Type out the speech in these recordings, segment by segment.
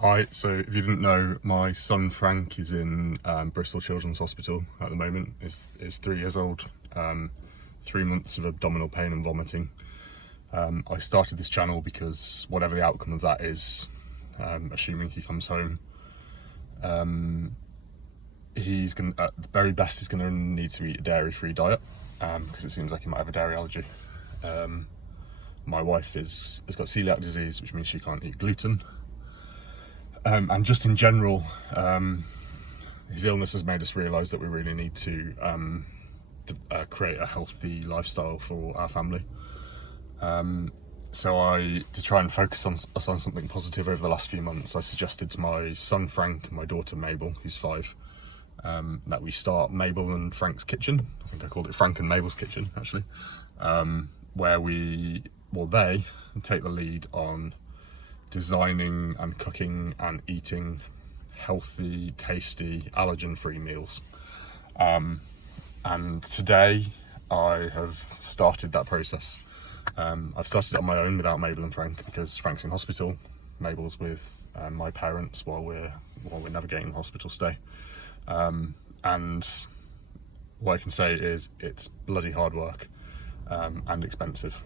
Hi, so if you didn't know, my son Frank is in Bristol Children's Hospital at the moment. Is 3 years old, 3 months of abdominal pain and vomiting. I started this channel because whatever the outcome of that is, assuming he comes home, he's going at the very best he's going to need to eat a dairy-free diet because it seems like he might have a dairy allergy. My wife has got celiac disease, which means she can't eat gluten. And just in general, his illness has made us realise that we really need to create a healthy lifestyle for our family. So to try and focus us on something positive over the last few months, I suggested to my son Frank and my daughter Mabel, who's 5, that we start Mabel and Frank's kitchen. I think I called it Frank and Mabel's kitchen, actually, where they take the lead on designing and cooking and eating healthy, tasty, allergen-free meals. And today I have started that process. I've started it on my own without Mabel and Frank because Frank's in hospital. Mabel's with my parents while we're navigating the hospital stay. And what I can say is it's bloody hard work and expensive.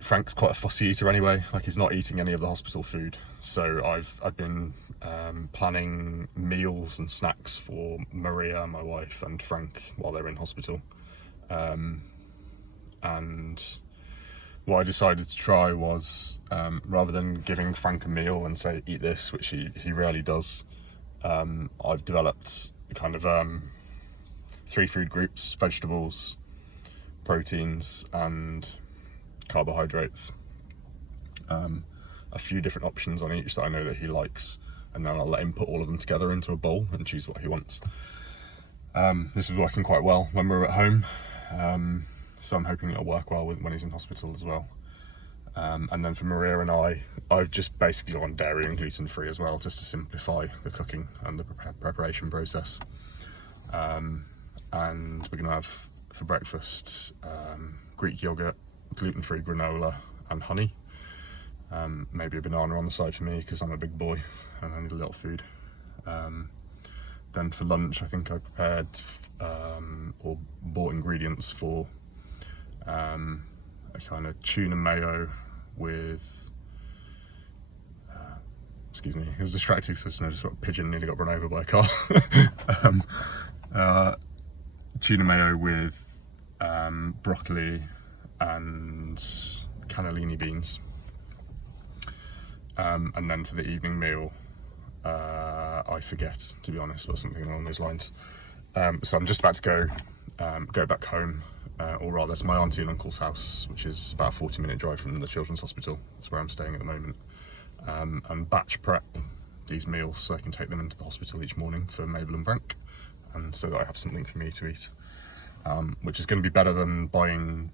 Frank's quite a fussy eater anyway, like he's not eating any of the hospital food. So I've been planning meals and snacks for Maria, my wife, and Frank while they're in hospital. And what I decided to try was, rather than giving Frank a meal and say, eat this, which he rarely does, I've developed kind of 3 food groups: vegetables, proteins, and carbohydrates. A few different options on each that I know that he likes, and then I'll let him put all of them together into a bowl and choose what he wants. This is working quite well when we're at home, so I'm hoping it'll work well when he's in hospital as well. And then for Maria and I've just basically gone dairy and gluten free as well, just to simplify the cooking and the preparation process. And we're going to have for breakfast Greek yogurt, gluten-free granola and honey. Maybe a banana on the side for me because I'm a big boy and I need a little food. Then for lunch I think I prepared or bought ingredients for a kind of tuna mayo with excuse me, it was distracting, so I just got a pigeon nearly got run over by a car. Tuna mayo with broccoli and cannellini beans. And then for the evening meal, I forget, to be honest, but something along those lines. So I'm just about to go back home, or rather to my auntie and uncle's house, which is about a 40-minute drive from the Children's Hospital. That's where I'm staying at the moment. And batch prep these meals so I can take them into the hospital each morning for Mabel and Frank, and so that I have something for me to eat, which is going to be better than buying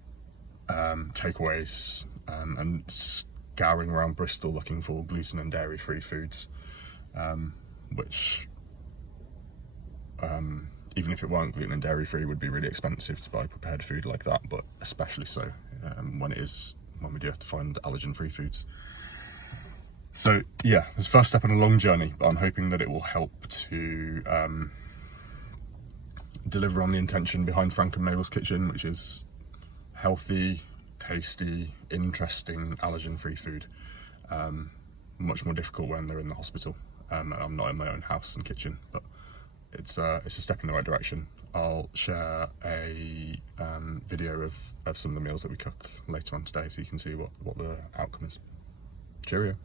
takeaways and scouring around Bristol looking for gluten and dairy-free foods, which even if it weren't gluten and dairy-free would be really expensive to buy prepared food like that, but especially so when we do have to find allergen-free foods. So yeah, it's the first step in a long journey, but I'm hoping that it will help to deliver on the intention behind Frank and Mabel's kitchen, which is healthy, tasty, interesting, allergen-free food. Much more difficult when they're in the hospital. I'm not in my own house and kitchen, but it's a step in the right direction. I'll share a video of some of the meals that we cook later on today, so you can see what the outcome is. Cheerio.